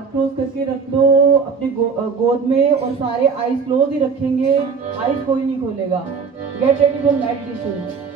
हाथ क्लोज करके रख दो अपने गोद में और सारे आईज क्लोज ही रखेंगे, आईज कोई नहीं खोलेगा। Get ready for meditation.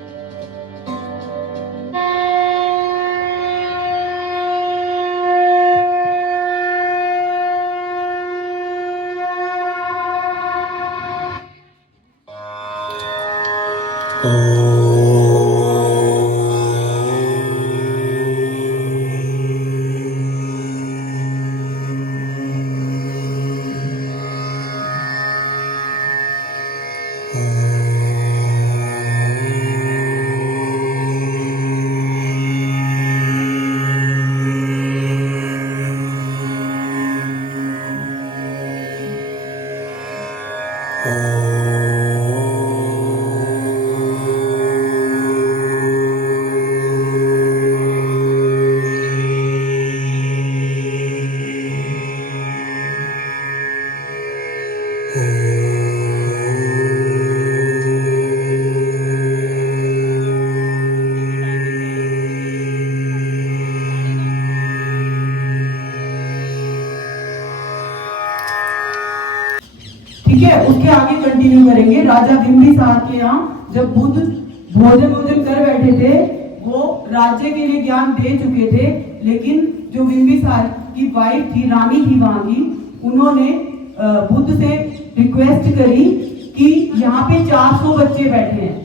ठीक है, उसके आगे कंटिन्यू करेंगे। राजा बिंबिसार के यहाँ जब बुद्ध भोजन कर बैठे थे, वो राज्य के लिए ज्ञान दे चुके थे, लेकिन जो बिंबिसार की वाइफ थी, रानी थी वहां की, उन्होंने बुद्ध से रिक्वेस्ट करी कि यहाँ पे 400 बच्चे बैठे हैं,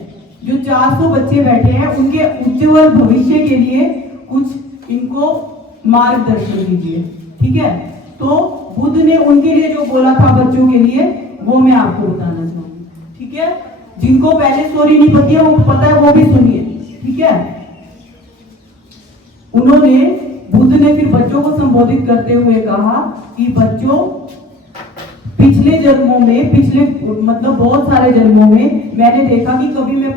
जो 400 बच्चे बैठे हैं उनके उज्जवल भविष्य के लिए कुछ इनको मार्गदर्शन दीजिए। ठीक है, तो बुद्ध ने उनके लिए जो बोला था बच्चों के लिए, वो मैं आपको बताना चाहूंगी। ठीक है, जिनको पहले स्टोरी नहीं पता है, वो पता है वो भी सुनिए। ठीक है, उन्होंने बुद्ध ने फिर बच्चों को संबोधित करते हुए कहा कि बच्चों, पिछले जन्मों में, पिछले मतलब बहुत सारे जन्मों में मैंने देखा कि कभी मैं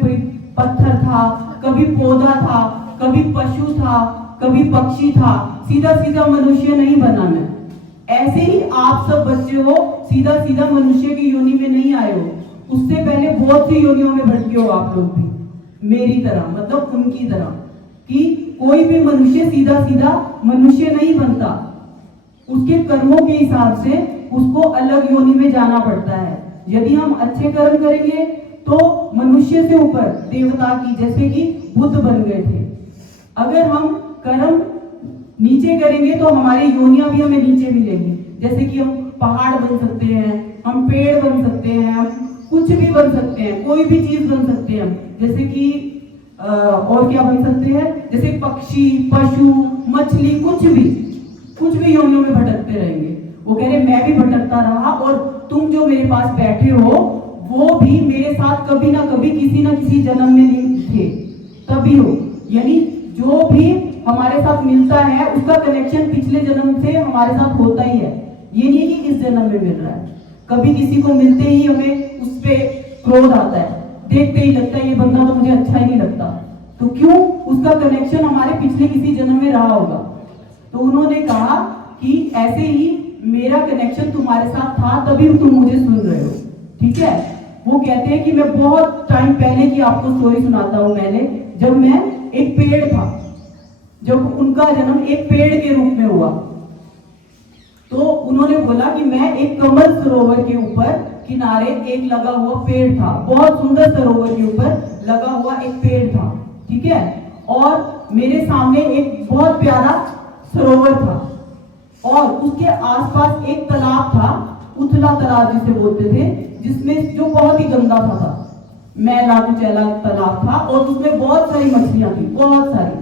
पत्थर था, कभी पौधा था, कभी पशु था, कभी पक्षी था, सीधा सीधा मनुष्य नहीं बना मैं। ऐसे ही आप सब बच्चे हो, सीधा सीधा मनुष्य की योनि में नहीं आए हो, उससे पहले बहुत सी योनियों में भटके हो आप लोग भी, मेरी तरह, मतलब उनकी तरह, कि कोई भी मनुष्य सीधा सीधा मनुष्य नहीं बनता, उसके कर्मों के हिसाब से उसको अलग योनि में जाना पड़ता है। यदि हम अच्छे कर्म करेंगे तो मनुष्य से ऊपर देवता की, जैसे कि बुद्ध बन गए थे। अगर हम कर्म नीचे करेंगे तो हमारी योनियां भी हमें नीचे मिलेंगी, जैसे कि हम पहाड़ बन सकते हैं, हम पेड़ बन सकते हैं, हम कुछ भी बन सकते हैं, कोई भी चीज बन सकते हैं, जैसे कि और क्या बन सकते हैं, जैसे पक्षी, पशु, मछली, कुछ भी योनियों में भटकते रहेंगे। वो कह रहे मैं भी भटकता रहा, और तुम जो मेरे पास बैठे हो वो भी मेरे साथ कभी ना कभी किसी ना किसी जन्म में नहीं थे, तभी हो। यानी जो भी हमारे साथ मिलता है उसका कनेक्शन पिछले जन्म से हमारे साथ होता ही है। ये नहीं कि इस जन्म में मिल रहा है। कभी किसी को मिलते ही हमें उस पे क्रोध आता है, देखते ही लगता है ये बंदा तो मुझे अच्छा ही नहीं लगता, तो क्यों? उसका कनेक्शन हमारे पिछले किसी जन्म में रहा होगा। तो उन्होंने कहा कि ऐसे ही मेरा कनेक्शन तुम्हारे साथ था, तभी तुम मुझे सुन रहे हो। ठीक है, वो कहते हैं कि मैं बहुत टाइम पहले की आपको स्टोरी सुनाता हूं। मैंने जब मैं एक पेड़ था, जब उनका जन्म एक पेड़ के रूप में हुआ, तो उन्होंने बोला कि मैं एक कमल सरोवर के ऊपर किनारे एक लगा हुआ पेड़ था, बहुत सुंदर सरोवर के ऊपर लगा हुआ एक पेड़ था। ठीक है, और मेरे सामने एक बहुत प्यारा सरोवर था, और उसके आसपास एक तालाब था, उथला तालाब जिसे बोलते थे, जिसमें जो बहुत ही गंदा था, मैला कुचैला तालाब था, और उसमें बहुत सारी मछलियां थी, बहुत सारी,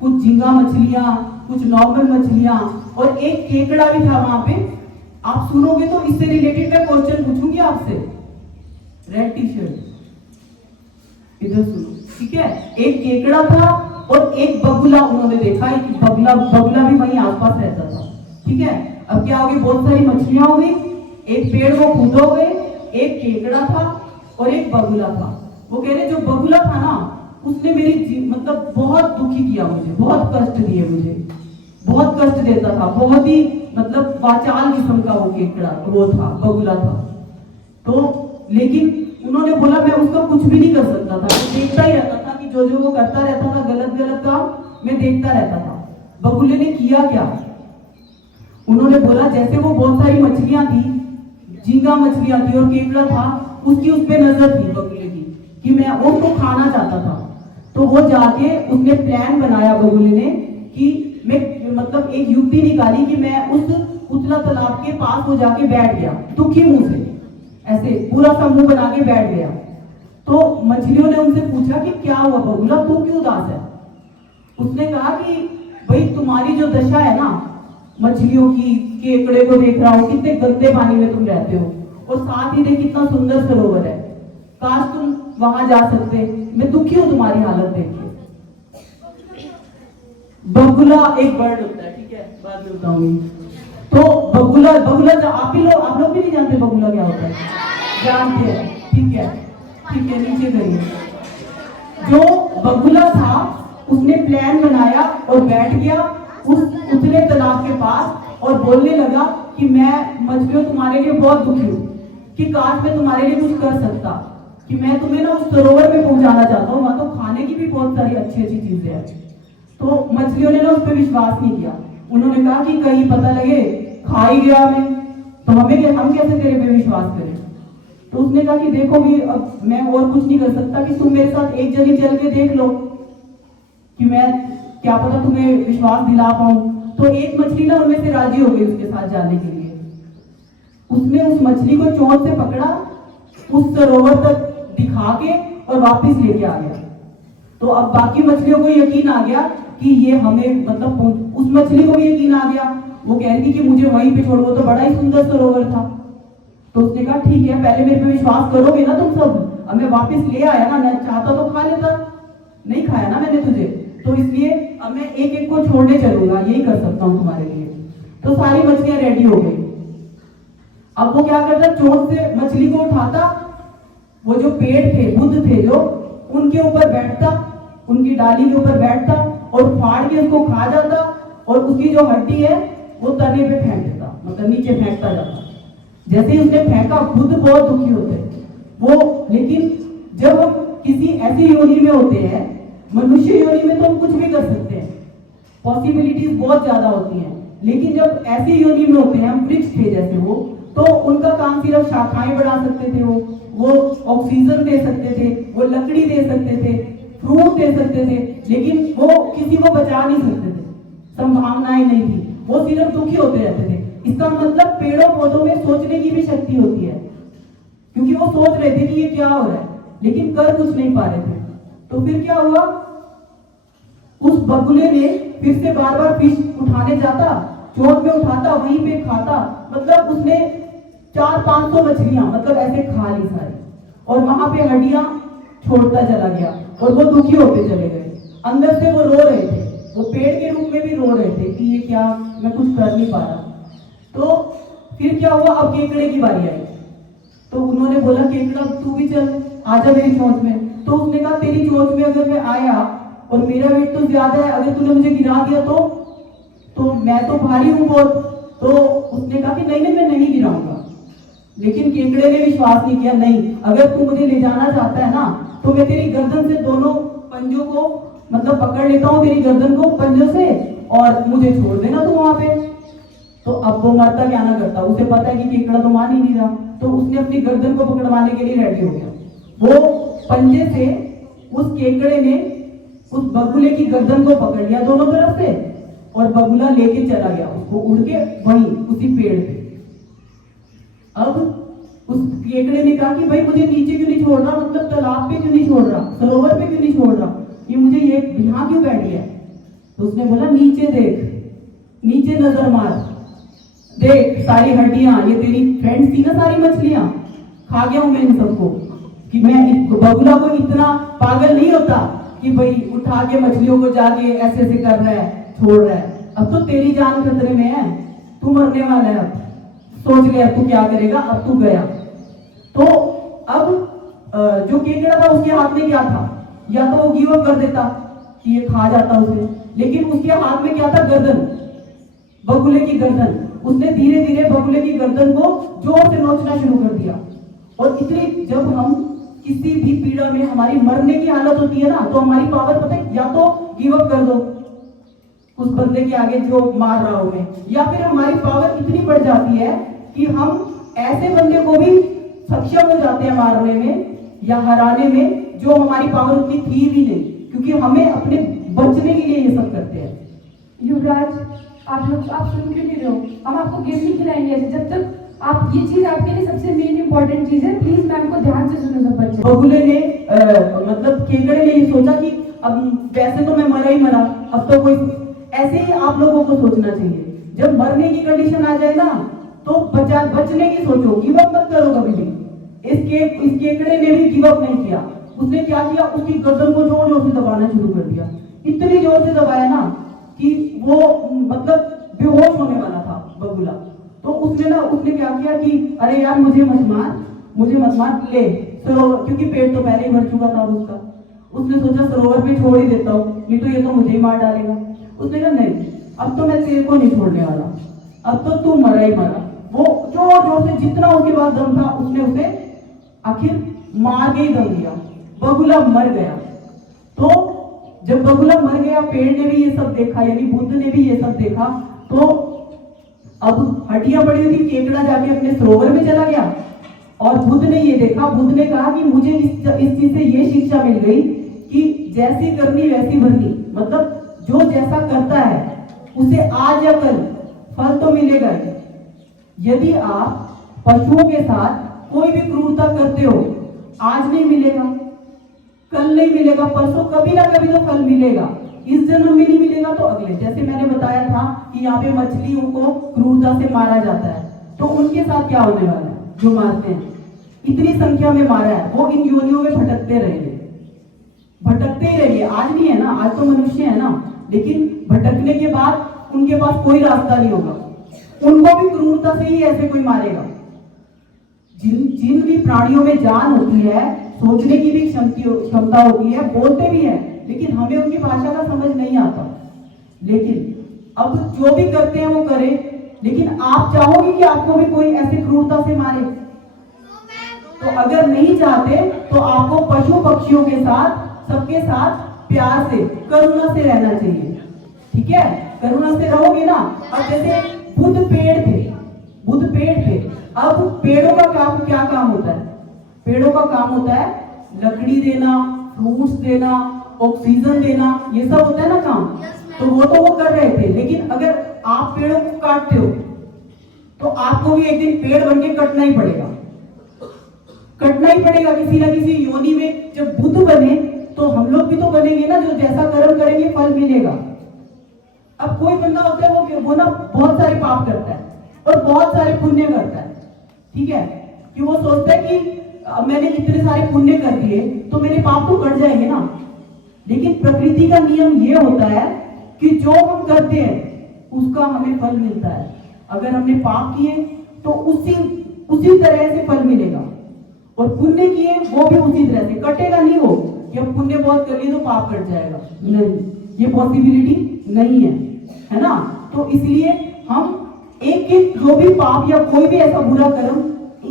कुछ झींगा मछलियां, कुछ नॉर्मल मछलियां, और एक केकड़ा भी था वहां पे। आप सुनोगे तो इससे रिलेटेड मैं क्वेश्चन पूछूंगी आपसे। रेड टी शर्ट, इधर सुनो। ठीक है, एक केकड़ा था और एक बगुला उन्होंने देखा, एक बगुला भी वहीं आसपास रहता था। ठीक है, अब क्या हो गई, बहुत सारी मछलियां हो गई, एक पेड़ वो खुद हो गए, एक केकड़ा था और एक बगुला था। वो कह रहे जो बगुला था ना, उसने मेरी मतलब बहुत दुखी किया मुझे, बहुत कष्ट दिए मुझे, बहुत कष्ट देता था, बहुत ही मतलब वाचाल किस्म का वो केकड़ा, वो था, बगुला था। तो लेकिन उन्होंने बोला मैं उसका कुछ भी नहीं कर सकता था, मैं देखता ही रहता था कि जो वो करता रहता था गलत गलत काम, मैं देखता रहता था। बगुले ने किया क्या, उन्होंने बोला जैसे वो बहुत सारी मछलियां थी, झींगा मछलियां थी और केकड़ा था, उसकी उस पे नजर थी बगुले की कि मैं उसको खाना चाहता था। तो वो जाके उसने प्लान बनाया बगुले ने कि मैं मतलब एक युक्ति निकाली कि मैं उस उतला तालाब के पास वो जाके बैठ गया दुखी मुंह से, ऐसे पूरा समूह बना के बैठ गया। तो मछलियों ने उनसे पूछा कि क्या हुआ बगुला, तू क्यों उदास है? उसने कहा कि भाई तुम्हारी जो दशा है ना मछलियों की, केकड़े को देख रहा हो कितने गंदे पानी में तुम रहते हो, और साथ ही देख कितना सुंदर सरोवर है, काश तुम वहां जा सकते, मैं दुखी हूं तुम्हारी हालत देख के। बगुला एक बर्ड होता है, ठीक है, बाद में बताऊंगी। तो बगुला बगुला आप लोग भी नहीं जानते बगुला क्या होता है? जानते हैं, ठीक है, ठीक है, नीचे करिए। जो बगुला था उसने प्लान बनाया और बैठ गया उस उथले तालाब के पास और बोलने लगा कि मैं मछलियों तुम्हारे लिए बहुत दुखी हूँ, कि काश मैं तुम्हारे लिए कुछ कर सकता, कि मैं तुम्हें ना उस सरोवर में पहुंचाना चाहता हूँ, वहां तो खाने की भी बहुत सारी अच्छी अच्छी चीजें हैं। तो मछलियों ने ना उस पर विश्वास नहीं किया। उन्होंने कहा कि कहीं पता लगे खा ही गया हमें, तो हम कैसे तेरे पे विश्वास करें? तो उसने कहा कि देखो भी अब मैं और कुछ नहीं कर सकता, कि तुम मेरे साथ एक जगह चल के देख लो कि मैं क्या पता तुम्हें विश्वास दिला पाऊं। तो एक मछली ना उनमें से राजी हो गई उसके साथ जाने के लिए। उसने उस मछली को चोंच से पकड़ा, उस सरोवर तक दिखा के और वापस लेके आ गया। तो अब बाकी मछलियों को यकीन आ गया कि ये हमें मतलब उस मछली को भी यकीन आ गया, वो कह रही थी कि मुझे वहीं पे छोड़, वो तो बड़ा ही सुंदर सरोवर था। तो उसने कहा ठीक है, पहले मेरे पे विश्वास करोगे ना तुम सब, अब मैं वापस ले आया ना, मैं चाहता तो खा लेता, नहीं खाया ना मैंने तुझे, तो इसलिए अब मैं एक एक को छोड़ने चलूंगा, यही कर सकता हूँ तुम्हारे लिए। तो सारी मछलियां रेडी हो गई। अब वो क्या करता, चोंच से मछली को उठाता, वो जो पेड़ थे, बुद्ध थे जो, उनके ऊपर बैठता, उनकी डाली के ऊपर बैठता और फाड़ के उसको खा जाता, और उसकी जो हड्डी है वो तने पे फेंक देता, मतलब नीचे फेंकता जाता। जैसे ही उसने फेंका, बुद्ध बहुत दुखी होते वो। लेकिन जब हम किसी ऐसी योनि में होते हैं, मनुष्य योनि में तो हम कुछ भी कर सकते हैं, पॉसिबिलिटीज बहुत ज्यादा होती हैं, लेकिन जब ऐसी योनि में होते हैं, हम वृक्ष थे जैसे वो, तो उनका काम सिर्फ शाखाएं बढ़ा सकते थे, वो ऑक्सीजन दे सकते थे, वो लकड़ी दे सकते थे, फ्रूट दे सकते थे, लेकिन वो किसी को बचा नहीं सकते थे, संभावनाएं नहीं थी, वो सिर्फ दुखी होते रहते थे। इसका मतलब पेड़ों पौधों में सोचने की भी शक्ति होती है, क्योंकि वो सोच रहे थे कि ये क्या हो रहा है, लेकिन कर कुछ नहीं पा रहे थे। तो फिर क्या हुआ, उस बगुले ने फिर से बार बार फिश उठाने जाता, चोट में उठाता, वहीं पे खाता, मतलब उसने 400-500 मछलियां मतलब ऐसे खा ली सारी, और वहां पे हड्डियां छोड़ता चला गया, और वो दुखी होते चले गए। अंदर से वो रो रहे थे, वो पेड़ के रूप में भी रो रहे थे कि ये क्या, मैं कुछ कर नहीं पा रहा। तो फिर क्या हुआ, अब केकड़े की बारी आई। तो उन्होंने बोला केकड़ा तू भी चल, आजा मेरी चोंच में। तो उसने कहा तेरी चोंच में अगर मैं आया और मेरा वेट तो ज्यादा है, अगर तूने मुझे गिरा दिया तो मैं तो भारी हूं बहुत। तो उसने कहा कि नहीं नहीं मैं नहीं गिराऊंगा। लेकिन केकड़े ने विश्वास नहीं किया, नहीं अगर तू मुझे ले जाना चाहता है ना, तो मैं तेरी गर्दन से दोनों पंजों को मतलब पकड़ लेता हूँ, तेरी गर्दन को पंजों से, और मुझे छोड़ देना तू वहां पे। तो अब वो मरता क्या ना करता, उसे पता है कि केकड़ा तो मान ही नहीं रहा, तो उसने अपनी गर्दन को पकड़वाने के लिए रेडी हो गया। वो पंजे से उस केकड़े ने उस बगुले की गर्दन को पकड़ लिया दोनों तरफ से, और बगुला लेके चला गया उसको उड़ के वहीं उसी पेड़ पे। अब उस केकड़े ने कहा कि भाई मुझे नीचे क्यों नहीं छोड़ रहा, मतलब तालाब पे क्यों नहीं छोड़ रहा, सरोवर पे क्यों नहीं छोड़ रहा, ये मुझे ये यहाँ क्यों बैठ गया? तो उसने बोला नीचे देख, नीचे नजर मार, देख सारी हड्डियां, ये तेरी फ्रेंड्स थी ना सारी मछलियां, खा गया हूं मैं इन सबको। कि मैं बगुला को इतना पागल नहीं होता कि भाई उठा के मछलियों को जाके ऐसे ऐसे कर रहा है, छोड़ रहा है। अब तो तेरी जान खतरे में है, तू मरने वाला है, अब सोच ले अब तू क्या करेगा, अब तू गया। तो अब जो केकड़ा था उसके हाथ में क्या था, या तो वो गिव अप कर देता कि ये खा जाता उसे, लेकिन उसके हाथ में क्या था, गर्दन, बगुले की गर्दन। उसने धीरे धीरे बगुले की गर्दन को जोर से नोचना शुरू कर दिया। और इतनी जब हम किसी भी पीड़ा में हमारी मरने की हालत होती है ना, तो हमारी पावर पता है, या तो गिव अप कर दो, उस बंदे के आगे जो मार रहा हो मैं, या फिर हमारी पावर इतनी बढ़ जाती है कि हम ऐसे बंदे को भी सक्षम हो जाते हैं मारने में या हराने में जो हमारी पावर उतनी थी भी नहीं, क्योंकि हमें अपने बचने के लिए ये सब करते हैं। युवराज, आप सुन क्यों नहीं रहे हो? हम आपको गेम नहीं खिलाएंगे ऐसे, जब तक आप ये चीज आपके लिए सबसे मेन इंपॉर्टेंट चीज है। प्लीज मैम को ध्यान से सुनो सब बच्चे। बगुले ने मतलब केकड़े ने ये सोचा कि अब वैसे तो मैं मरा ही मरा, अब तो कोई, ऐसे ही आप लोगों को सोचना चाहिए। जब मरने की कंडीशन आ जाए ना तो बचने की सोचो, गिव अप मत करो कभी भी। इस केकड़े ने भी गिव अप नहीं किया। उसने क्या किया, उसकी गर्दन को जोर जोर से दबाना शुरू कर दिया। इतनी जोर से दबाया ना कि वो मतलब बेहोश होने वाला था बगुला। तो उसने क्या किया कि अरे यार मुझे मत मार ले सरोवर, क्योंकि पेट तो पहले ही भर चुका था उसका। उसने सोचा सरोवर में छोड़ ही देता हूँ, नहीं तो ये तो मुझे ही मार डालेगा। उसने कहा नहीं, अब तो मैं तेरे को नहीं छोड़ने वाला, अब तो तू मरा ही मरा। वो जोर जोर से जितना उसके पास दम था उसने उसे आखिर मार के ही दम दिया। बगुला मर गया। तो जब बगुला मर गया, पेड़ ने भी ये सब देखा, यानी बुद्ध ने भी ये सब देखा। तो अब हड्डियां पड़ी हुई थी, केकड़ा जाके अपने सरोवर में चला गया और बुद्ध ने ये देखा। बुद्ध ने कहा कि मुझे इस चीज से ये शिक्षा मिल गई कि जैसी करनी वैसी भरनी, मतलब जो जैसा करता है उसे आज या कल फल तो मिलेगा ही। यदि आप पशुओं के साथ कोई भी क्रूरता करते हो, आज नहीं मिलेगा, कल नहीं मिलेगा, परसों कभी ना कभी तो फल मिलेगा। इस जन्म में नहीं मिलेगा तो अगले, जैसे मैंने बताया था कि यहाँ पे मछलियों को क्रूरता से मारा जाता है, तो उनके साथ क्या होने वाला है? जो मारते हैं, इतनी संख्या में मारा है, वो इन योनियों में भटकते रहेंगे, भटकते ही रहेंगे। आज नहीं है ना, आज तो मनुष्य है ना, लेकिन भटकने के बाद उनके पास कोई रास्ता नहीं होगा, उनको भी क्रूरता से ही ऐसे कोई मारेगा। जिन भी प्राणियों में जान होती है, सोचने की भी क्षमता होती है, बोलते भी हैं, लेकिन हमें उनकी भाषा का समझ नहीं आता। लेकिन अब जो भी करते हैं वो करें, लेकिन आप चाहोगे कि आपको भी कोई ऐसे क्रूरता से मारे? तो अगर नहीं चाहते तो आपको पशु पक्षियों के साथ, सबके साथ प्यार से, करुणा से रहना चाहिए। ठीक है, करुणा से रहोगे ना। अब जैसे बुद्ध पेड़ थे, अब पेड़ों का क्या काम होता है? पेड़ों का काम होता है लकड़ी देना, फ्रूट्स देना, ऑक्सीजन देना, ये सब होता है ना काम। तो वो कर रहे थे, लेकिन अगर आप पेड़ों को काटते हो तो आपको भी एक दिन पेड़ बन के कटना ही पड़ेगा किसी ना किसी योनि में। जब बुद्ध बने तो हम लोग भी तो बनेंगे ना, जो जैसा कर्म करेंगे फल मिलेगा। अब कोई बंदा होता है वो ना बहुत सारे पाप करता है और बहुत सारे पुण्य करता है, ठीक है, कि वो सोचता है कि मैंने इतने सारे पुण्य कर दिए तो मेरे पाप तो कट जाएंगे ना। लेकिन प्रकृति का नियम ये होता है कि जो हम करते हैं उसका हमें फल मिलता है। अगर हमने पाप किए तो उसी तरह से फल मिलेगा, और पुण्य किए वो भी उसी तरह से कटेगा। नहीं हो कि अब पुण्य बहुत कर लिए तो पाप कट जाएगा, नहीं, ये पॉसिबिलिटी नहीं है ना। तो इसलिए हम एक जो भी पाप या कोई भी ऐसा बुरा कर्म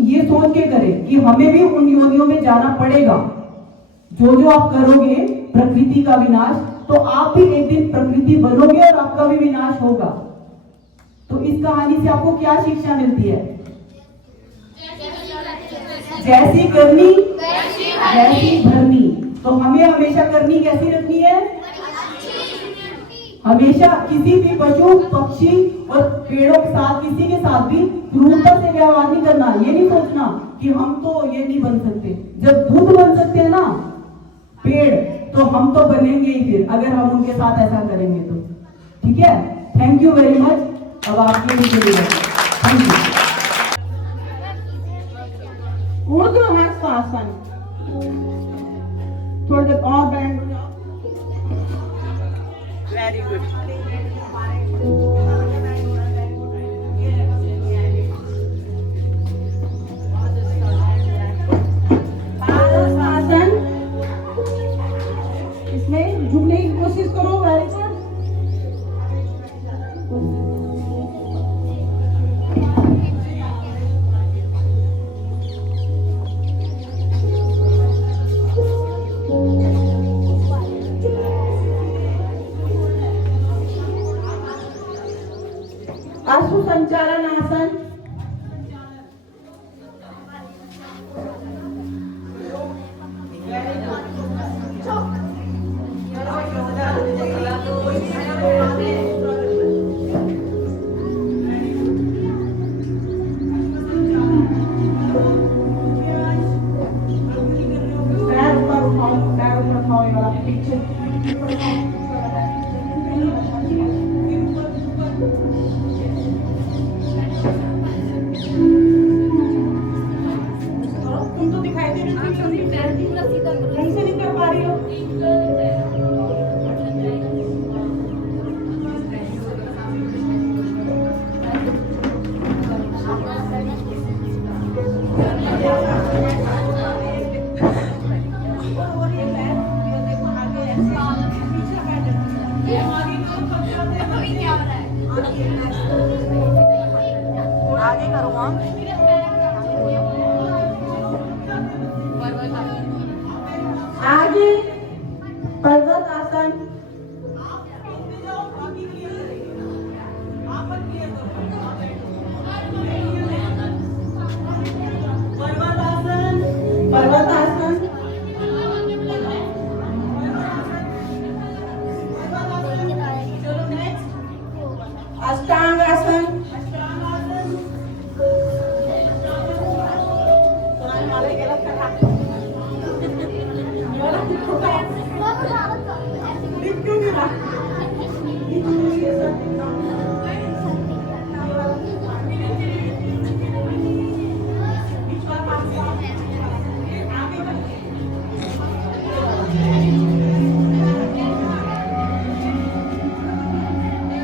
ये सोच के करें कि हमें भी उन योनियों में जाना पड़ेगा। जो आप करोगे प्रकृति का विनाश, तो आप भी एक दिन प्रकृति बनोगे और आपका भी विनाश होगा। तो इस कहानी से आपको क्या शिक्षा मिलती है? जैसी करनी वैसी भरनी। तो हमें हमेशा करनी कैसी रखनी है? हमेशा किसी भी पशु पक्षी और पेड़ों के साथ, किसी के साथ भी क्रूरता से व्यवहार नहीं करना। ये नहीं सोचना कि हम तो ये नहीं बन सकते। जब बुद्ध बन सकते हैं ना पेड़, तो हम तो बनेंगे ही फिर, अगर हम उनके साथ ऐसा करेंगे तो। ठीक है, थैंक यू वेरी मच। अब आपके लिए थैंक यू। ऊर्ध्व हस्त आसन, थोड़ी देर और बैंड। Very good. आसन, इसमें झुकने की कोशिश करो। Very good. अश्व संचालन आसन। पैर ऊपर उठाओ, पैर ऊपर उठाओ, ये वाला पीछे तुम तो दिखाई दे रही थी, ढंग से नहीं कर पा रही हो। आगे करो आप। आगे पर्वत आसन। पर्वत आसन। अष्टांग आसन। क्यों गिरा?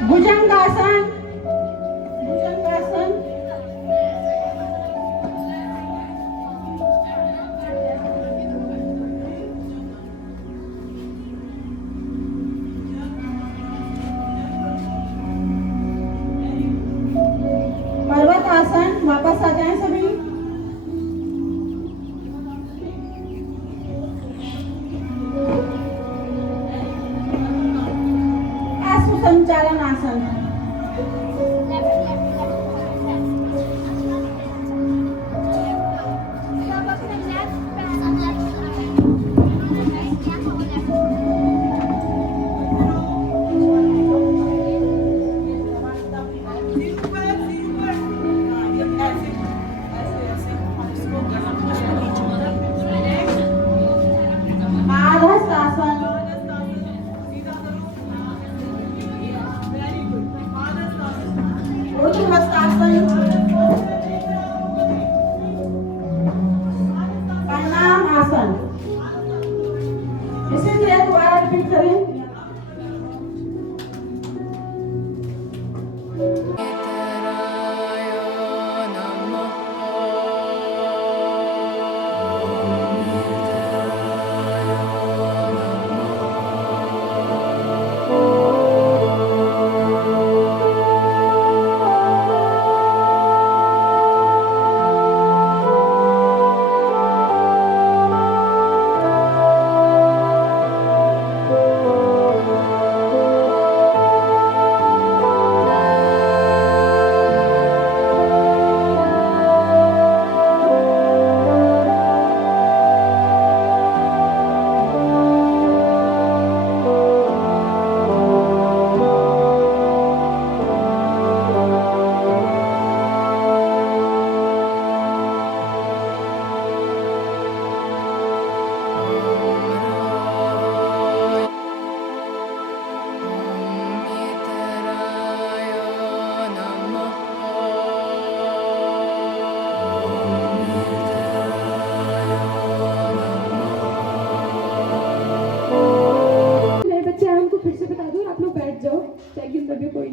भुजंगासन। भुजंगासन। पर्वत आसन। वापस आ जाएं सभी। अश्व संचालन आसन। माधस्तासन। ऊर्ध्वहस्तासन। प्रणाम आसन। इसी तरह दोबारा रिपीट करें।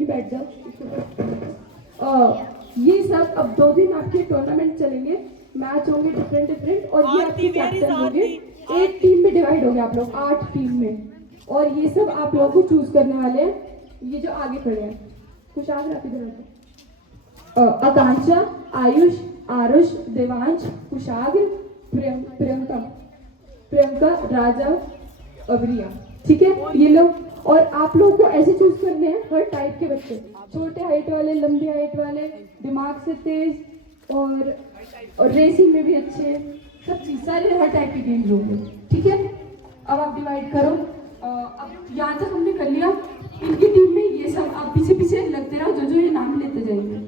बैठ जाओ। ये सब अब 2 दिन आपके टूर्नामेंट चलेंगे, मैच होंगे डिफरेंट और ये आपके कैप्टन होंगे। एक टीम में डिवाइड हो गए आप लोग 8 टीम में, और ये सब आप लोगों को चूज करने वाले हैं। ये जो आगे खड़े हैं, खुशाग आकांक्षा, आयुष, आरुष, देवांश, कुशाग्र, प्रियंका, राजा, अबरिया। ठीक है, ये लोग। और आप लोगों को ऐसे चूज करने हैं हर टाइप के बच्चे। छोटे हाइट वाले, लंबी हाइट वाले, दिमाग से तेज और रेसिंग में भी अच्छे, सब चीज सारे हर टाइप के गेम्स होंगे। ठीक है, अब आप डिवाइड करो। अब यहाँ तक हमने कर लिया। इनकी टीम में ये सब आप पीछे पीछे लगते रहो, जो जो ये नाम लेते जाएंगे।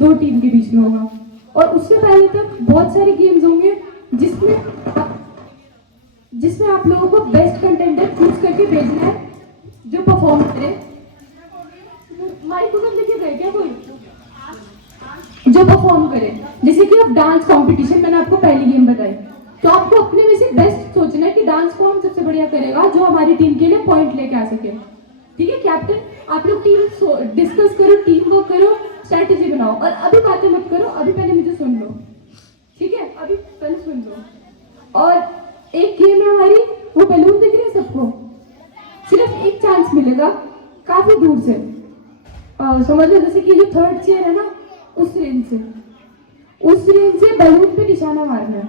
दो टीम के बीच में होगा और उससे पहले तक बहुत सारे गेम्स होंगे जिसमें आप लोगों को बेस्ट कंटेंटर चूज करके भेजना है जो परफॉर्म करे। माइक को लेके गए क्या कोई जो परफॉर्म करे? जैसे कि अब डांस कंपटीशन, मैंने आपको पहली गेम बताई, तो आपको अपने में से बेस्ट सोचना है कि डांस कौन सबसे बढ़िया करेगा जो हमारी टीम के लिए पॉइंट लेके आ सके। ठीक है कैप्टन, आप लोग टीम डिस्कस करो, टीम वर्क करो, स्ट्रैटेजी बनाओ और अभी बातें मत करो, अभी पहले मुझे सुन लो। ठीक है, अभी पहले सुन लो। और एक गेम है हमारी, वो बैलून दिख रहे हैं सबको, सिर्फ एक चांस मिलेगा काफी दूर से, समझ लो जैसे कि जो थर्ड चेयर है ना, उस रेंज से बैलून पे निशाना मारना है।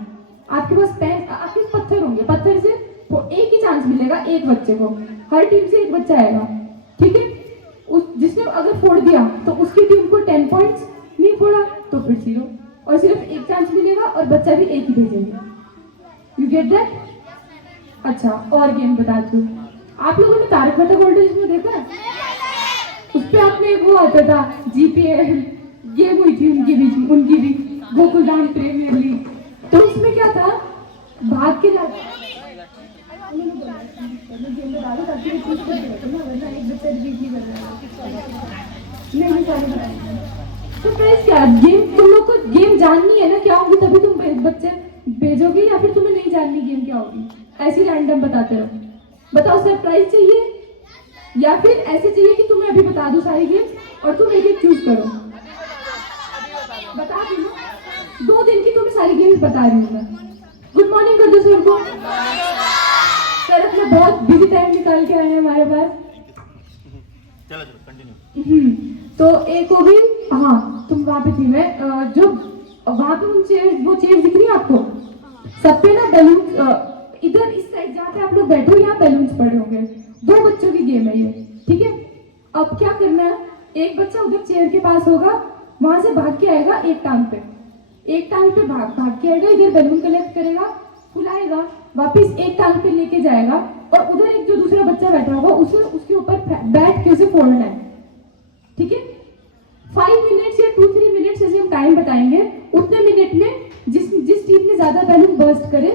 आपके पास पेन, आपके पास पत्थर होंगे, पत्थर से एक ही चांस मिलेगा एक बच्चे को, हर टीम से एक बच्चा आएगा। ठीक है, जिसने अगर फोड़ दिया तो उसकी टीम को 10 पॉइंट्स, नहीं फोड़ा तो फिर 0, और सिर्फ एक चांस मिलेगा और बच्चा भी एक ही भेजेंगे। You get that? अच्छा, और गेम बताती हूँ। आप लोगों ने तारक मेहता का उल्टा चश्मा देखा है? उस पे आपने वो आता था GPL गेम हुई थी उनकी भी गोकुलधाम प्रीमियर लीग, तो उसमें क्या था, भाग के तो क्या गेम, तुम लोग को गेम जाननी है ना क्या होगी, तभी तुम बच्चे भेजोगे, या फिर तुम्हें नहीं जाननी गेम क्या होगी? ऐसे रैंडम बताते रहो। बताओ, सरप्राइज चाहिए या फिर ऐसे चाहिए कि तुम्हें अभी बता दूं सारी गेम और तुम एक एक चूज करो? बता दी ना, 2 दिन की तुम्हें सारी गेम्स बता रही हूँ मैं। गुड मॉर्निंग कर दो सर को। सर अपना बहुत बिजी टाइम निकाल के आए हैं हमारे पास। चलो कंटिन्यू। तो एक हो गई, हाँ तुम वहाँ पे थी, मैं जो वहाँ पे वो चेयर दिख रही है आपको, सब पे ना बैलून, इधर इस साइड जहाँ पे आप लोग बैठे हो यहाँ बैलून्स पड़े होंगे। 2 बच्चों की गेम है ये। ठीक है, अब क्या करना है, एक बच्चा उधर चेयर के पास होगा, वहां से भाग के आएगा एक टांग पे भाग के आएगा, इधर बैलून कलेक्ट करेगा, फुलाएगा, वापस एक टांग पे लेके जाएगा और उधर एक जो दूसरा बच्चा बैठा होगा उसे उसके ऊपर बैठ के उसे फोड़ना है। ठीक है, 5 मिनट्स या 2-3 मिनट्स ऐसे हम टाइम बताएंगे। उतने मिनट में जिस टीम ने ज्यादा बैलून बर्स्ट करे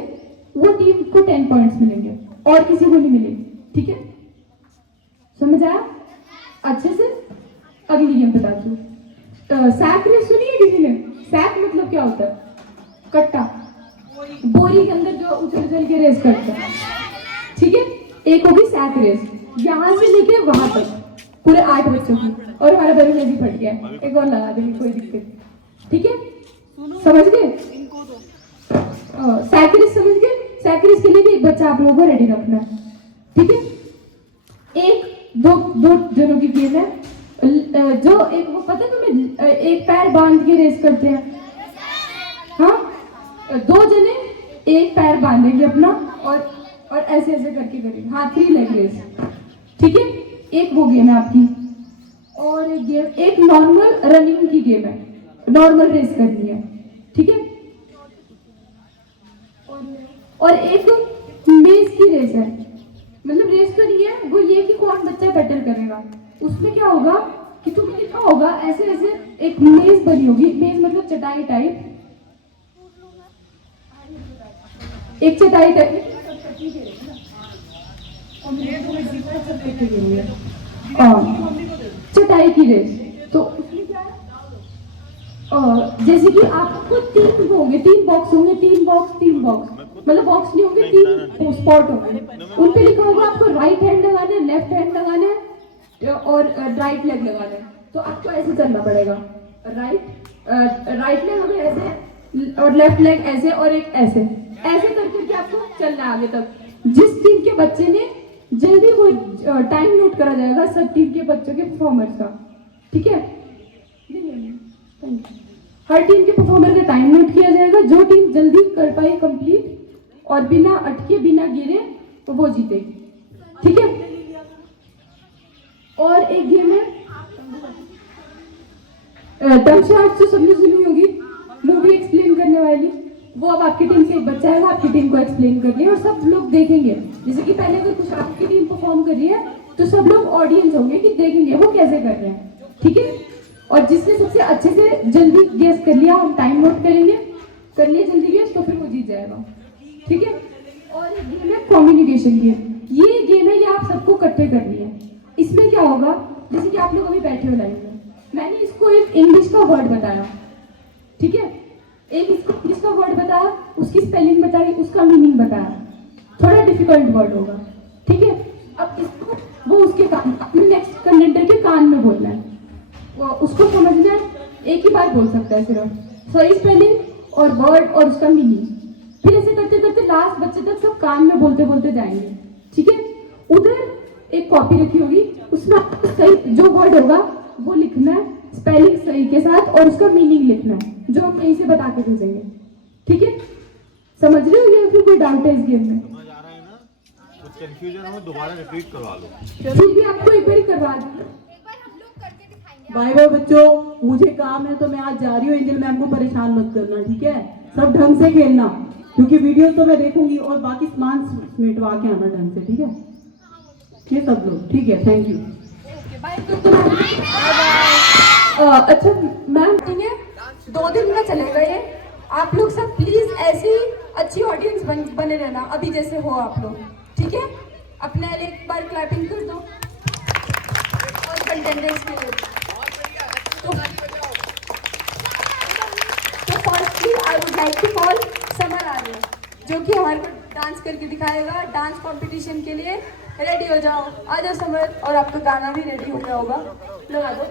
वो टीम को 10 पॉइंट्स मिलेंगे और किसी को नहीं मिलेंगे। ठीक है, समझ आया अच्छे से? अगली गेम बताती हूँ। सैक रेस सुनी है किसी ने? सैक मतलब क्या होता है? कट्टा, बोरी के अंदर जो उछल के रेस करता है। ठीक है, एक होगी सैक रेस, यहाँ से लेके वहां तक पूरे 8 बच्चों की, और हमारा बैलून भी फट गया, एक और लगा देंगे, कोई दिक्कत। ठीक है, समझ गए? सैक रेस समझ गए? सैक रेस के लिए भी एक बच्चा आप लोगों को रेडी रखना है। ठीक है, दो जनों की गेम है। जो एक वो पता है तुम्हें, एक पैर बांध के रेस करते हैं। हाँ, 2 जने एक पैर बांधेंगे अपना और ऐसे ऐसे करके करेंगे, हाँ 3 लेग रेस। ठीक है, एक वो गेम है आपकी। और एक गेम, एक नॉर्मल रनिंग की गेम है, नॉर्मल रेस करनी है। ठीक है, और एक मेज की रेस है, मतलब रेस तो नहीं है, वो ये कि कौन बच्चा बेटर करेगा। उसमें क्या होगा कि तुम्हें लिखा होगा ऐसे ऐसे, एक मेज बनी होगी, मेज मतलब चटाई टाइप, एक चटाई टाइप, चटाई की रेस। तो उसमें क्या है, जैसे कि आपको तीन होंगे, तीन बॉक्स होंगे, तीन बॉक्स मतलब बॉक्स नहीं होंगे, तीन स्पॉट होंगे, उन पे लिखा होगा आपको राइट हैंड लगाना है, लेफ्ट हैंड लगाना है और राइट लेग लगाना है। तो आपको ऐसे चलना पड़ेगा, राइट लेग हमें ऐसे और लेफ्ट लेग ऐसे और एक ऐसे ऐसे करके आपको चलना है आगे तक। जिस टीम के बच्चे ने जल्दी वो टाइम नोट करा जाएगा सब टीम के बच्चों के परफॉर्मेंस का, ठीक है। हर टीम के परफॉर्मर का टाइम नोट किया जाएगा, जो टीम जल्दी कर पाई कंप्लीट और बिना अटके बिना गिरे तो वो जीतेगी, ठीक है। और एक गेम है टर्म शार्ट, जो सबने सुनी होगी, मूवी एक्सप्लेन करने वाली, वो अब आपकी टीम से एक बच्चा आएगा, आपकी टीम को एक्सप्लेन कर रही है और सब लोग देखेंगे। जैसे कि पहले अगर कुछ आपकी टीम परफॉर्म कर रही है तो सब लोग ऑडियंस होंगे कि देखेंगे वो कैसे कर रहे हैं, ठीक है। और जिसने सबसे अच्छे से जल्दी गेस कर लिया, हम टाइम नोट करेंगे, कर लिया जल्दी गेस तो फिर वो जीत जाएगा, ठीक है। और एक गेम है कम्युनिकेशन गेम। ये गेम है, ये आप सबको इकट्ठे करनी है। इसमें क्या होगा, जैसे कि आप लोग अभी बैठे हो लाइन में, मैंने इसको एक इंग्लिश का वर्ड बताया, ठीक है, एक इसको इंग्लिश का वर्ड बताया, उसकी स्पेलिंग बताई, उसका मीनिंग बताया, थोड़ा डिफिकल्ट वर्ड होगा, ठीक है। अब इसको वो उसके कान, अपने नेक्स्ट कंटेंटर के कान में बोलना है, वो उसको समझना है, एक ही बार बोल सकता है सिर्फ, सही स्पेलिंग और वर्ड और उसका मीनिंग। फिर ऐसे करते करते लास्ट बच्चे तक सब कान में बोलते बोलते जाएंगे, ठीक है। उधर एक कॉपी रखी होगी, उसमें आपको सही जो वर्ड होगा वो लिखना है, स्पेलिंग सही के साथ, और उसका मीनिंग लिखना है, जो हम यहीं से बता के भेजेंगे, ठीक है। समझ रहे हो या फिर कोई डाउट है इस गेम में? समझ आ रहा है ना? कुछ कंफ्यूजन हो दोबारा रिपीट करवा लो। फिर भी आपको एक बार करवा दूंगा। बाय बाय बच्चों, मुझे काम है तो मैं आज जा रही हूँ। एंजल मैम को परेशान मत करना, ठीक है। सब ढंग से खेलना, क्योंकि वीडियो तो मैं देखूंगी, और बाकी सामान मिटवा के आना ढंग से, ठीक है। ये सब लोग ठीक है, थैंक यू। अच्छा मैम, ठीक है, 2 दिन का चलेगा ये। आप लोग सब प्लीज ऐसी अच्छी ऑडियंस बने रहना, अभी जैसे हो आप लोग, ठीक है। अपने लिए एक बार क्लैपिंग कर दो और कंटेंटर्स के लिए। तो firstly I would like to call Samar Arya, जो कि हमारे को डांस करके दिखाएगा। डांस कंपटीशन के लिए रेडी हो जाओ, आ जाओ समर, और आपका गाना भी रेडी हो गया होगा, लगा दो।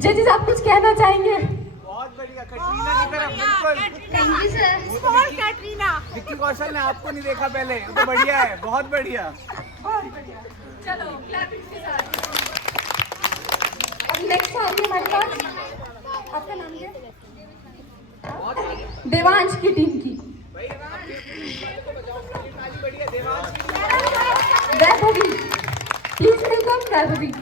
जजेस आप कुछ कहना चाहेंगे? बहुत बढ़िया, कटरीना की तरह बिल्कुल। Thank you sir. Katrina. Vicky Kaushal ने आपको नहीं देखा पहले, तो बढ़िया है, बहुत बढ़िया। चलो क्लैपिंग के साथ। अब नेक्स्ट आ रही है हमारे पास, आपका नाम क्या है? देवांश की टीम की वैभवी, प्लीज वेलकम वैभवी।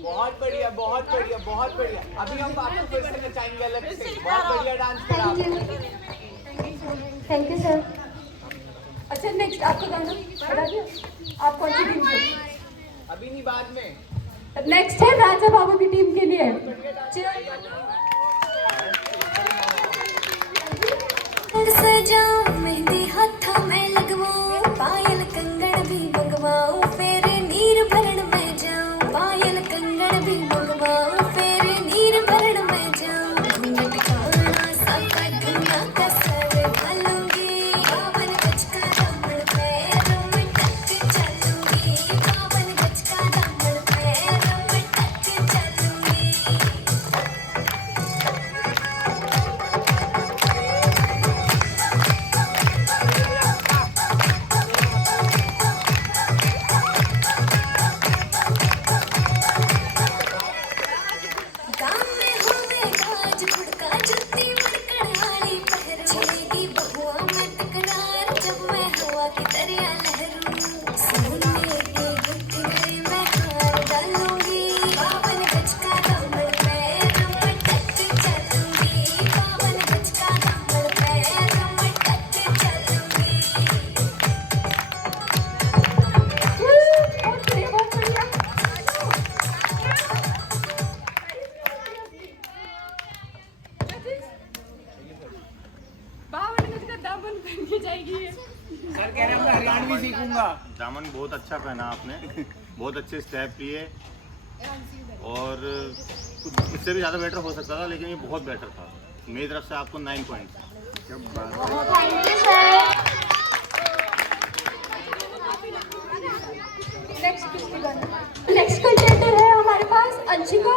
बहुत बढ़िया, बहुत बढ़िया, बहुत बढ़िया। अभी हम आपको फिर से नचाएंगे अलग से। बहुत बढ़िया डांस करा आपने। Thank you sir. अच्छा नेक्स्ट आपका गाना बता दिया, आप कौन सी टीम से? अभी नहीं, बाद में। नेक्स्ट है राजा बाबू की टीम के लिए। सजाऊं मेहंदी हाथों में लगवाऊं, पायल कंगन भी मंगवाऊं, फेरे नीर भरण में जाऊं, पायल कंगन भी मंगवाऊं, फेरे नीर भरण में जाऊं, घूंघट छोड़ना साका दुनिया का सर ढालूंगी, बावन गज का दामन पैरों में टक चलूंगी, बावन गज का दामन पैरों में टक चलूंगी। गाँव में होवे गाज फुड़का जुत्ती मड़कड़हाड़ी पहर छेड़ेगी बहुआ में तकरार जब मैं हवा की दरिया लहरूं, सोने के गुठिये में हार डालूंगी, बावन गज का दामन पैरों में टक चलूंगी, बावन गज का दामन पैरों में टक चलूंगी। बहुत बढ़िया, बहुत बढ़िया। बावन गज का दामन पहन के जाएगी ये। सर कह रहे हैं मैं हरियाणवी सीखूंगा। दामन बहुत अच्छा पहना आपने, बहुत अच्छे स्टेप लिए और इससे भी ज़्यादा बेटर हो सकता था, लेकिन ये बहुत बेटर था। मेरी तरफ से आपको 9 point. Thank you sir. Next contender है हमारे पास अंशिका,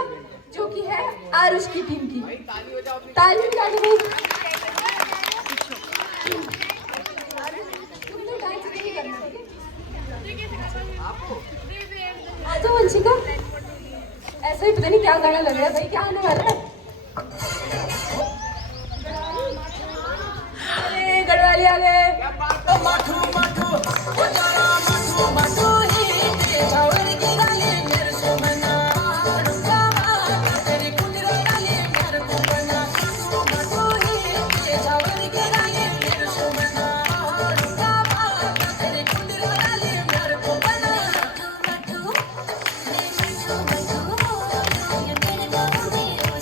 जो कि है आरुष की टीम की। ताली बजा दो। तुम तो डांस नहीं करना, ठीक है? आ जाओ अंशिका। ऐसा ही पता नहीं क्या गाना लग रहा है भाई, क्या आने वाला है? अरे गढ़वाली आ गए।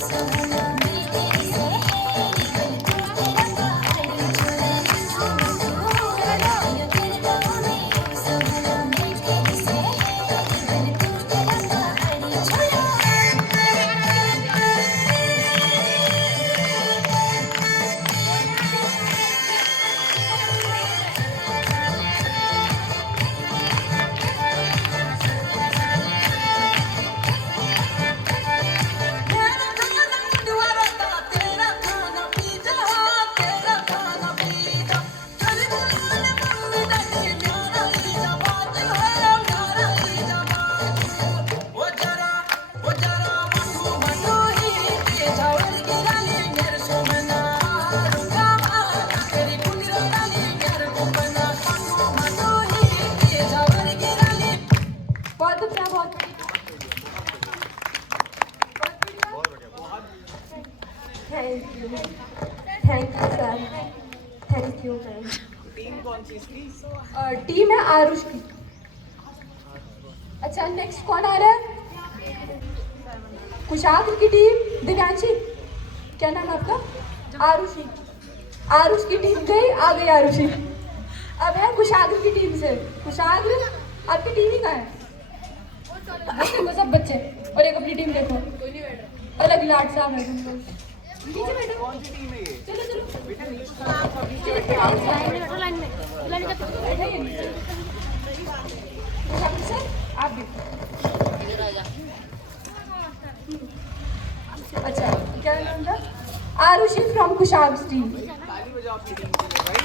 Thank you. Thank you sir, thank you ma'am. Team कौन सी इसकी? टीम है आरुष की। अच्छा नेक्स्ट कौन आ रहा है? कुशाग्र की टीम, दिव्यांशी क्या नाम है आपका? आरुषि। आरुष की टीम गई, आ गई आरुषि। अब है कुशाग्र की टीम से। कुशाग्र आपकी टीम ही कहाँ है? बच्चे सब बच्चे, और एक अपनी टीम देखो, अलग लाट साहब है तुम लोग। नीचे बैठो। कौन सी टीम है ये? चलो चलो बेटा नीचे बैठो। लाइन में बैठिए नीचे। कुशाग्र सर आप भी। अच्छा क्या नाम था? Aarushi from Kushagra team. ताली बजाओ अपनी टीम के लिए भाई।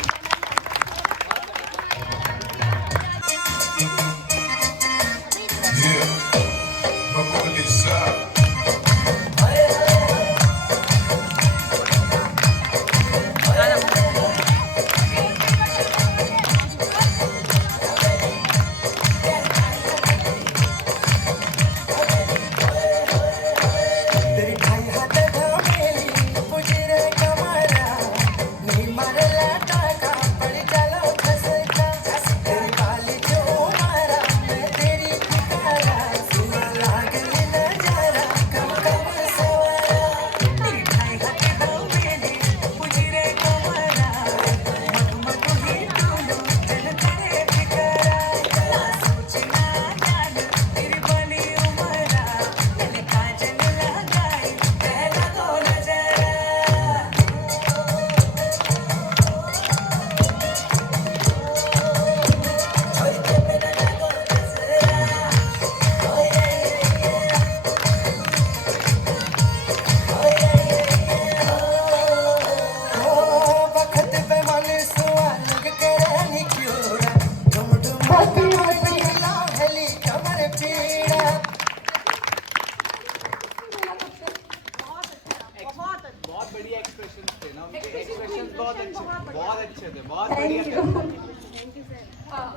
बहुत बढ़िया एक्सप्रेशन थे ना उनके। एक्सप्रेशन बहुत अच्छे थे, बहुत बढ़िया। Thank you sir.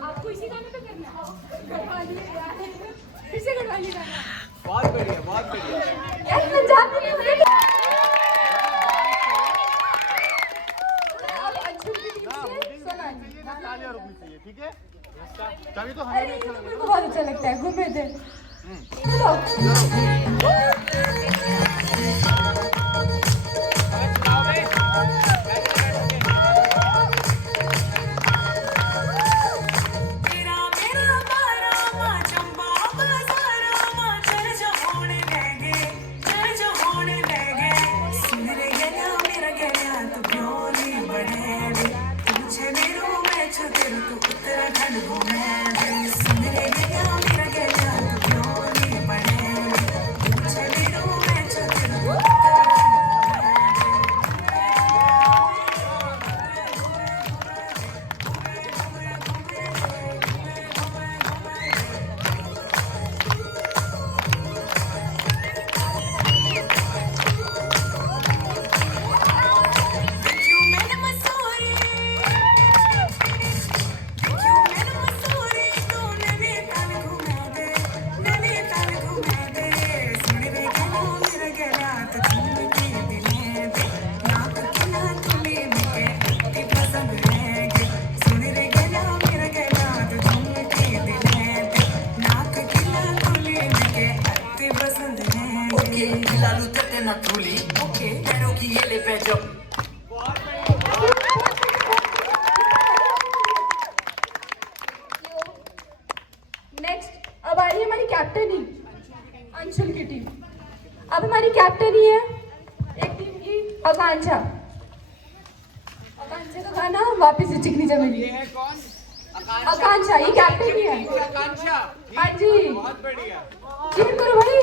आपको इसी गाने पे करना है? गढ़वा लिए फिर से गढ़वा लिए गाना। बहुत बढ़िया, बहुत बढ़िया। यार पंजाबी में मुझे अंशुल की टीम से सोनाली। तालियां रुकनी चाहिए, ठीक है? तभी तो अरे हमें ये तो मेरे को बहुत अच्छा लगता है, घूमे थे। चलो नेक्स्ट अब आ रही है हमारी कैप्टनी अंशुल की टीम। अब हमारी कैप्टनी है एक टीम की आकांक्षा। आकांक्षा का गाना वापस से चिकनी चमेली। ये है कौन? आकांक्षा ये कैप्टनी है। आकांक्षा। हाँ जी बहुत बढ़िया। चीर करो भाई।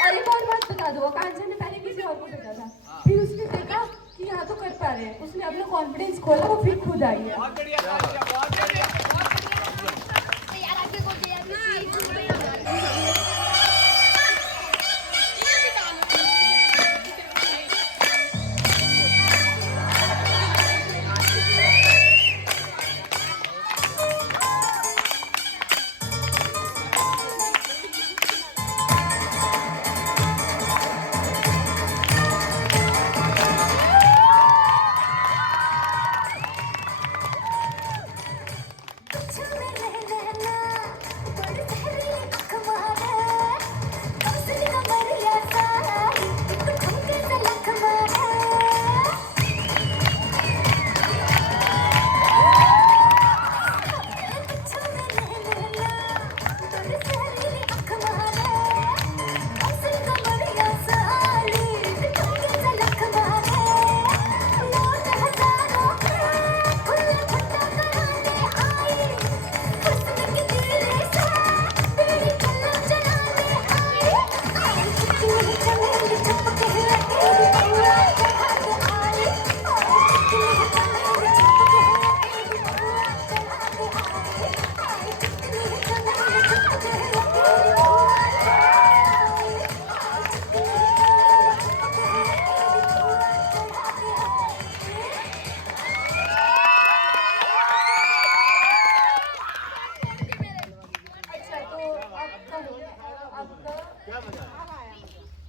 और एक और बात बता दो, आकांक्षा ने पहले किसी और को भेजा था, फिर उसने देखा कि यहाँ तो कर पा रहे हैं, उसने अपना कॉन्फिडेंस खोला, वो फिर खुद आई है। बहुत बढ़िया आकांक्षा, बहुत बढ़िया। यार आगे को दे यार।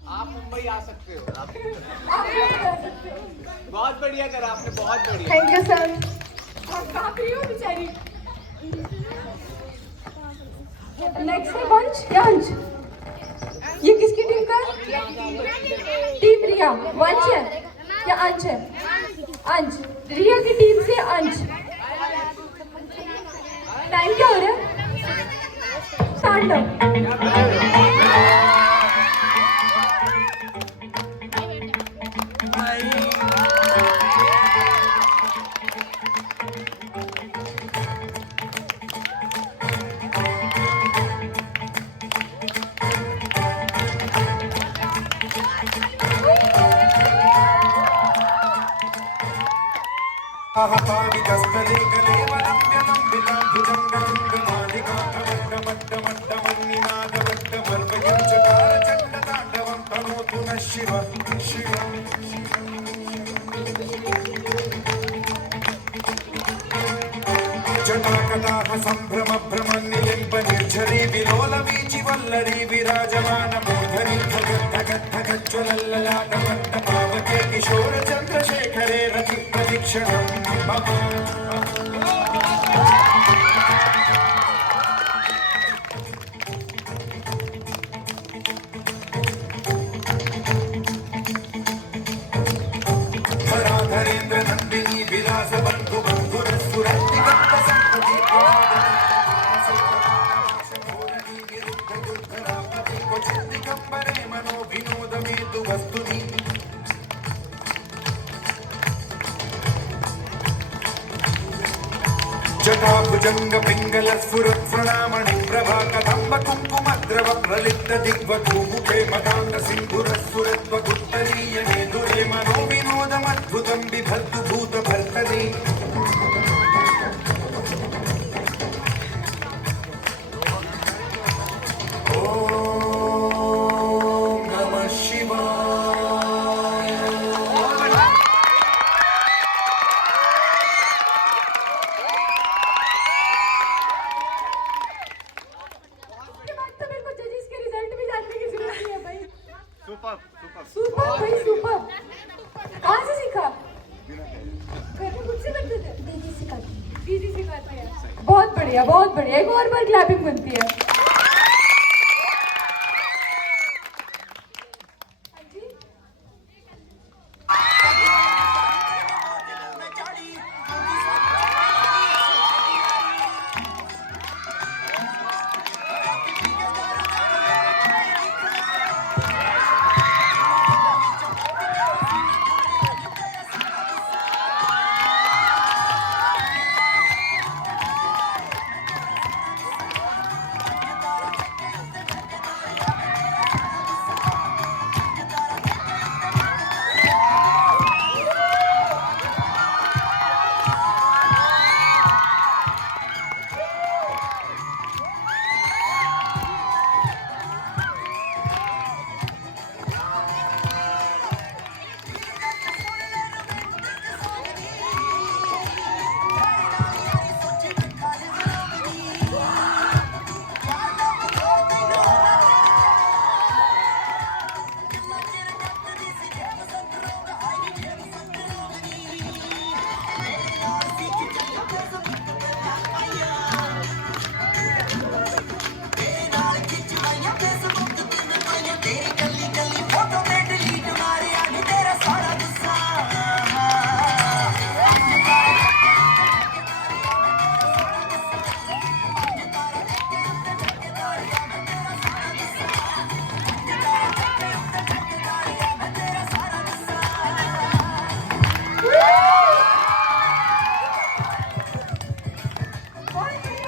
आप मुंबई आ सकते हो। आप भी कर सकते हो। बहुत बढ़िया करा आपने, बहुत बढ़िया। Thank you sir. और काफ रही हो बेचारी। नेक्स्ट है वंश या अंश? ये किसकी टीम का है? टीम रिया। वंश है या अंश है? अंश। रिया की टीम से अंश। टाइम क्या हो रहा है? तांडव। पाविकस्थले कलेवलम्ब्यलम्बितां भुजङ्गरङ्गमालिकामट्टमट्टमट्टमन्निनादवट्टमर्वयं चकारचण्डताण्डवं तनोतु नः शिवः शिवः जटाकटाः सम्भ्रमभ्रमन्निलिम्ब निर्झरी विलोलवीचि वल्लरी विराजमानमूर्धनि धगद्धगद्धगज्ज्वलल्ललाटपट्टपावके किशोरचन्द्रशेखरे रतिप्रदीक्षणं मम धराधरेन्द्र नन्दिनी विलास बन्धु बन्धुरस्फुरन्दिगन्त सम्पति क्वचित् दिगम्बरे मनो विनोदमेतु वस्तुनि जटाभुजङ्ग पिङ्गल स्फुरत्प्रणामणि प्रभा कदम्ब कुङ्कुमद्रव प्रलिप्त दिग्वधूमुखे मदान्त सिन्धुरस्फुरत्वगुत्तरीयणे दुरे मनो विनोदमद्भुतं बिभर्तु भूतभर्तरि ॐ नमः शिवाय। उसके बाद तो मेरे को जजेस के रिजल्ट भी जानने की जरूरत नहीं है भाई। सुपर सुपर भाई सुपर। कहाँ से सीखा? घर में खुद से करते थे? दीदी सिखाती है। बहुत बढ़िया बहुत बढ़िया। एक और बार क्लैपिंग बनती है। हाँ जी?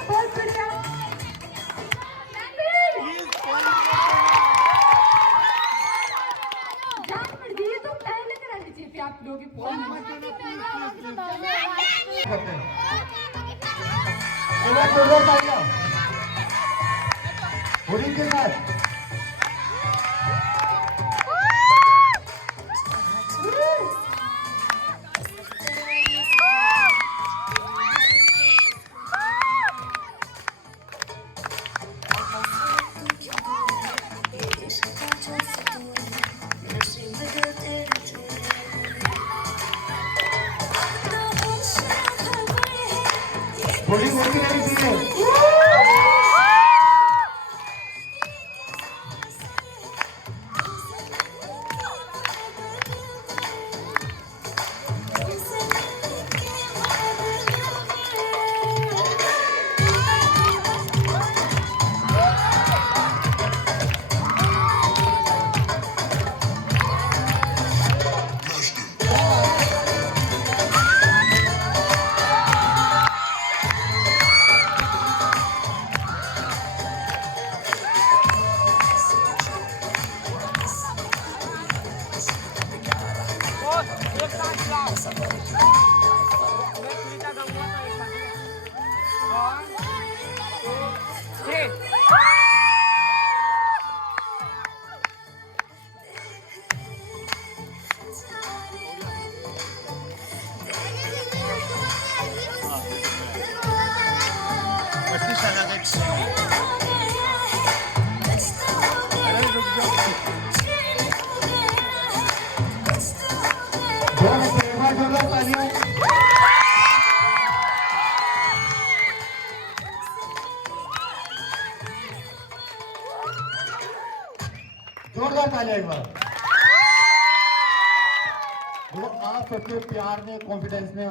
बहुत बढ़िया। जान पड़ गई है तो पहले करानी चाहिए थी आप लोगों की फोन। होली के साथ थोड़ी मोटी नहीं चाहिए। जोरदार तालियां एक बार। देखो आप सबके प्यार में, कॉन्फिडेंस में